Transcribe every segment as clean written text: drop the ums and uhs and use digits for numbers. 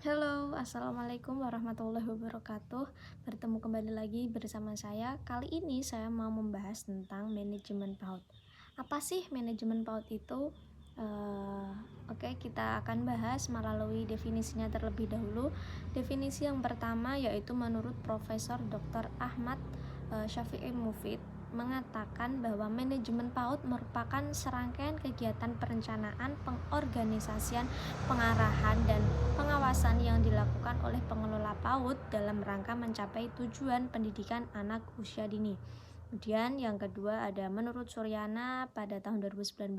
Halo, assalamualaikum warahmatullahi wabarakatuh. Bertemu kembali lagi bersama saya. Kali ini saya mau membahas tentang manajemen PAUD. Apa sih manajemen PAUD itu? Oke, kita akan bahas melalui definisinya terlebih dahulu. Definisi yang pertama yaitu menurut Profesor Dr. Ahmad Syafi'i Mufid mengatakan bahwa manajemen PAUD merupakan serangkaian kegiatan perencanaan, pengorganisasian, pengarahan, dan pengawasan yang dilakukan oleh pengelola PAUD dalam rangka mencapai tujuan pendidikan anak usia dini. Kemudian yang kedua ada menurut Suryana pada tahun 2019,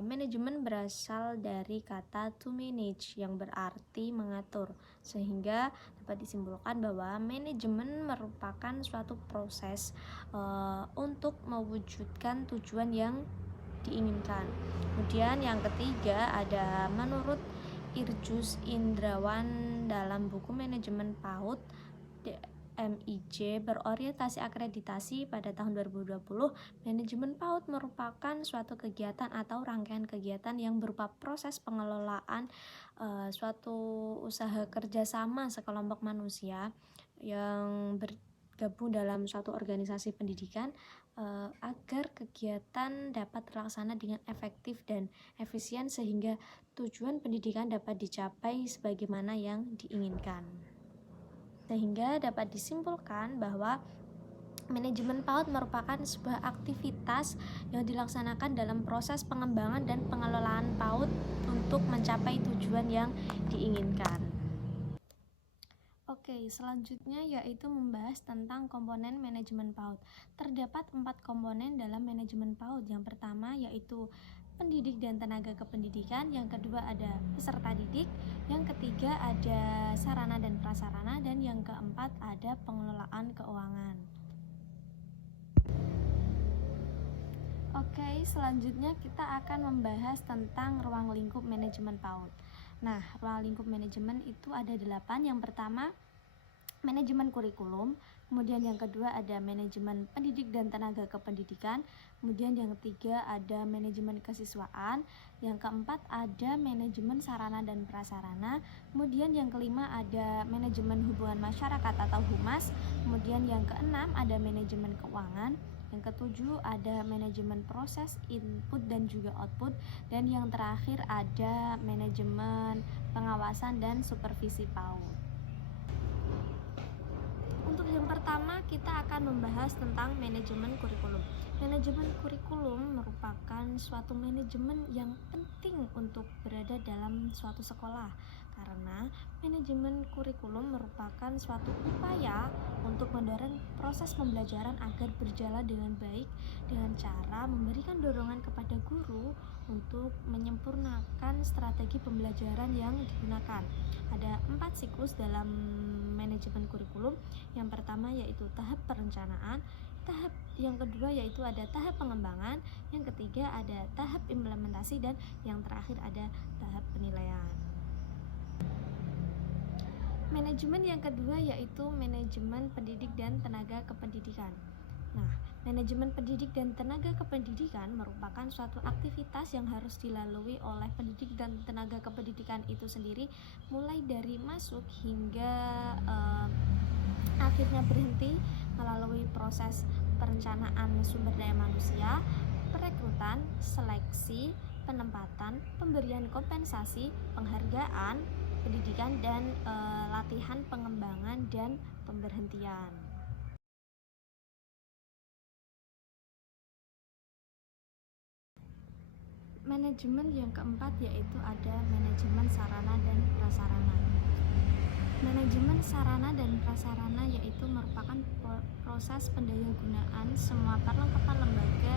manajemen berasal dari kata to manage yang berarti mengatur, sehingga dapat disimpulkan bahwa manajemen merupakan suatu proses untuk mewujudkan tujuan yang diinginkan. Kemudian yang ketiga ada menurut Irjus Indrawan dalam buku manajemen PAUD MIJ berorientasi akreditasi pada tahun 2020, manajemen PAUD merupakan suatu kegiatan atau rangkaian kegiatan yang berupa proses pengelolaan suatu usaha kerjasama sekelompok manusia yang bergabung dalam suatu organisasi pendidikan agar kegiatan dapat terlaksana dengan efektif dan efisien sehingga tujuan pendidikan dapat dicapai sebagaimana yang diinginkan. Sehingga dapat disimpulkan bahwa manajemen PAUD merupakan sebuah aktivitas yang dilaksanakan dalam proses pengembangan dan pengelolaan PAUD untuk mencapai tujuan yang diinginkan. Oke, selanjutnya yaitu membahas tentang komponen manajemen PAUD. Terdapat 4 komponen dalam manajemen PAUD. Yang pertama yaitu pendidik dan tenaga kependidikan, yang kedua ada peserta didik, yang ketiga ada sarana dan prasarana, dan yang keempat ada pengelolaan keuangan. Oke, selanjutnya kita akan membahas tentang ruang lingkup manajemen PAUD. Nah, ruang lingkup manajemen itu ada 8. Yang pertama manajemen kurikulum, kemudian yang kedua ada manajemen pendidik dan tenaga kependidikan, kemudian yang ketiga ada manajemen kesiswaan, yang keempat ada manajemen sarana dan prasarana, kemudian yang kelima ada manajemen hubungan masyarakat atau humas, kemudian yang keenam ada manajemen keuangan, yang ketujuh ada manajemen proses input dan juga output, dan yang terakhir ada manajemen pengawasan dan supervisi PAUD. Untuk yang pertama kita akan membahas tentang manajemen kurikulum. Manajemen kurikulum merupakan suatu manajemen yang penting untuk berada dalam suatu sekolah, karena manajemen kurikulum merupakan suatu upaya untuk mendorong proses pembelajaran agar berjalan dengan baik dengan cara memberikan dorongan kepada guru untuk menyempurnakan strategi pembelajaran yang digunakan. Ada 4 siklus dalam manajemen kurikulum. Yang pertama yaitu tahap perencanaan, tahap yang kedua yaitu ada tahap pengembangan, yang ketiga ada tahap implementasi, dan yang terakhir ada tahap penilaian. Manajemen yang kedua yaitu manajemen pendidik dan tenaga kependidikan. Nah, manajemen pendidik dan tenaga kependidikan merupakan suatu aktivitas yang harus dilalui oleh pendidik dan tenaga kependidikan itu sendiri, mulai dari masuk hingga akhirnya berhenti melalui proses perencanaan sumber daya manusia, perekrutan, seleksi, penempatan, pemberian kompensasi, penghargaan, pendidikan, dan latihan pengembangan dan pemberhentian. Manajemen yang keempat yaitu ada manajemen sarana dan prasarana. Manajemen sarana dan prasarana yaitu merupakan proses pendayagunaan semua perlengkapan lembaga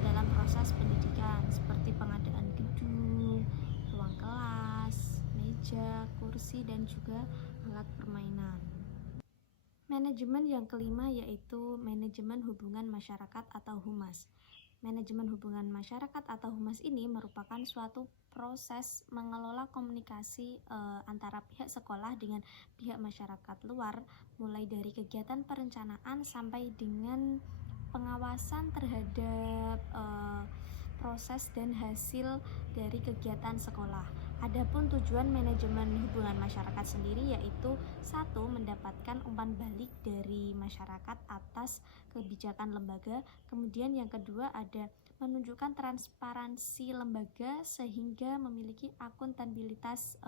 dalam proses pendidikan, seperti pengadaan gedung, ruang kelas, meja, kursi, dan juga alat permainan. Manajemen yang kelima yaitu manajemen hubungan masyarakat atau humas. Manajemen hubungan masyarakat atau humas ini merupakan suatu proses mengelola komunikasi antara pihak sekolah dengan pihak masyarakat luar, mulai dari kegiatan perencanaan sampai dengan pengawasan terhadap proses dan hasil dari kegiatan sekolah. Adapun tujuan manajemen hubungan masyarakat sendiri yaitu satu, mendapatkan umpan balik dari masyarakat atas kebijakan lembaga. Kemudian yang kedua ada menunjukkan transparansi lembaga sehingga memiliki akuntabilitas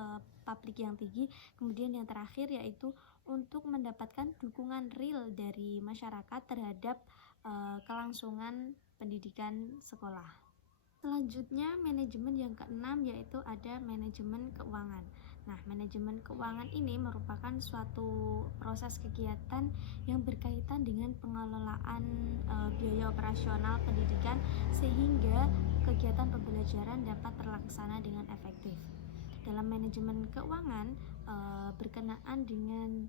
publik yang tinggi. Kemudian yang terakhir yaitu untuk mendapatkan dukungan real dari masyarakat terhadap kelangsungan pendidikan sekolah. Selanjutnya, manajemen yang keenam yaitu ada manajemen keuangan. Nah, manajemen keuangan ini merupakan suatu proses kegiatan yang berkaitan dengan pengelolaan biaya operasional pendidikan sehingga kegiatan pembelajaran dapat terlaksana dengan efektif. Dalam manajemen keuangan berkenaan dengan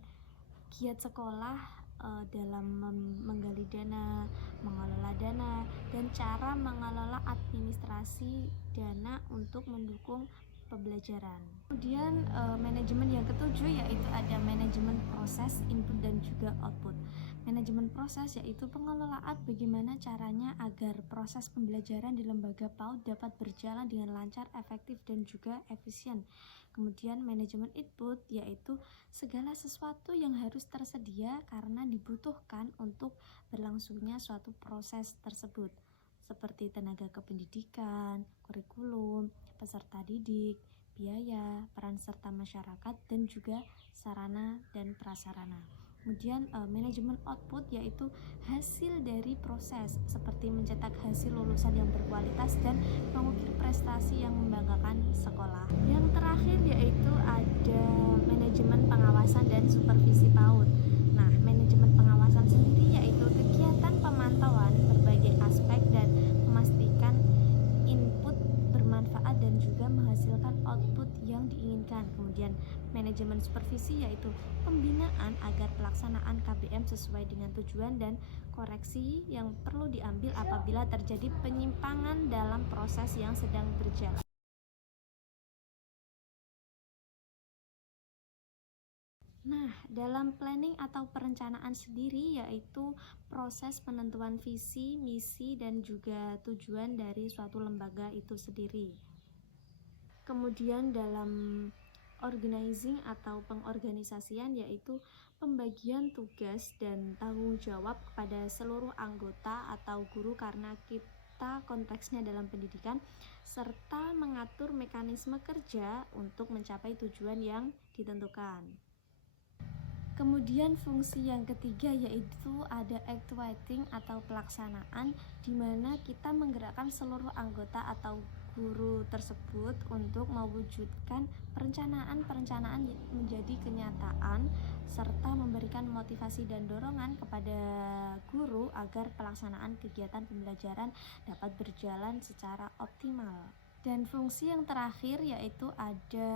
kiat sekolah dalam menggali dana, mengelola dana, dan cara mengelola administrasi dana untuk mendukung pembelajaran. Kemudian manajemen yang ketujuh yaitu ada manajemen proses, input dan juga output. Manajemen proses yaitu pengelolaan bagaimana caranya agar proses pembelajaran di lembaga PAUD dapat berjalan dengan lancar, efektif dan juga efisien. Kemudian manajemen input yaitu segala sesuatu yang harus tersedia karena dibutuhkan untuk berlangsungnya suatu proses tersebut, seperti tenaga kependidikan, kurikulum, peserta didik, biaya, peran serta masyarakat, dan juga sarana dan prasarana. Kemudian manajemen output yaitu hasil dari proses seperti mencetak hasil lulusan yang berkualitas dan mengukir prestasi yang membanggakan sekolah. Yang terakhir yaitu ada manajemen pengawasan dan supervisi PAUD. Nah, manajemen pengawasan sendiri yaitu kegiatan pemantauan berbagai aspek dan memastikan input bermanfaat dan juga menghasilkan output yang diinginkan. Kemudian manajemen supervisi yaitu pembinaan agar pelaksanaan KBM sesuai dengan tujuan dan koreksi yang perlu diambil apabila terjadi penyimpangan dalam proses yang sedang berjalan. Nah, dalam planning atau perencanaan sendiri yaitu proses penentuan visi, misi, dan juga tujuan dari suatu lembaga itu sendiri. Kemudian dalam organizing atau pengorganisasian yaitu pembagian tugas dan tanggung jawab kepada seluruh anggota atau guru karena kita konteksnya dalam pendidikan, serta mengatur mekanisme kerja untuk mencapai tujuan yang ditentukan. Kemudian fungsi yang ketiga yaitu ada actuating atau pelaksanaan, di mana kita menggerakkan seluruh anggota atau guru tersebut untuk mewujudkan perencanaan menjadi kenyataan serta memberikan motivasi dan dorongan kepada guru agar pelaksanaan kegiatan pembelajaran dapat berjalan secara optimal. Dan fungsi yang terakhir yaitu ada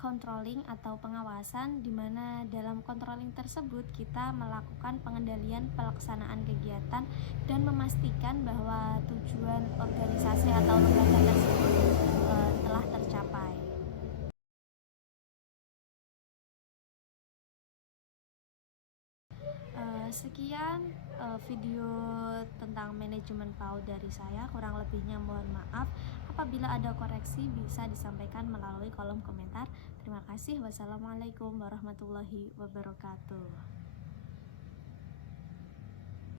controlling atau pengawasan, di mana dalam controlling tersebut kita melakukan pengendalian pelaksanaan kegiatan dan memastikan bahwa tujuan organisasi atau lembaga tersebut telah tercapai. Sekian video tentang manajemen PAUD dari saya, kurang lebihnya mohon maaf. Apabila ada koreksi bisa disampaikan melalui kolom komentar. Terima kasih. Wassalamualaikum warahmatullahi wabarakatuh.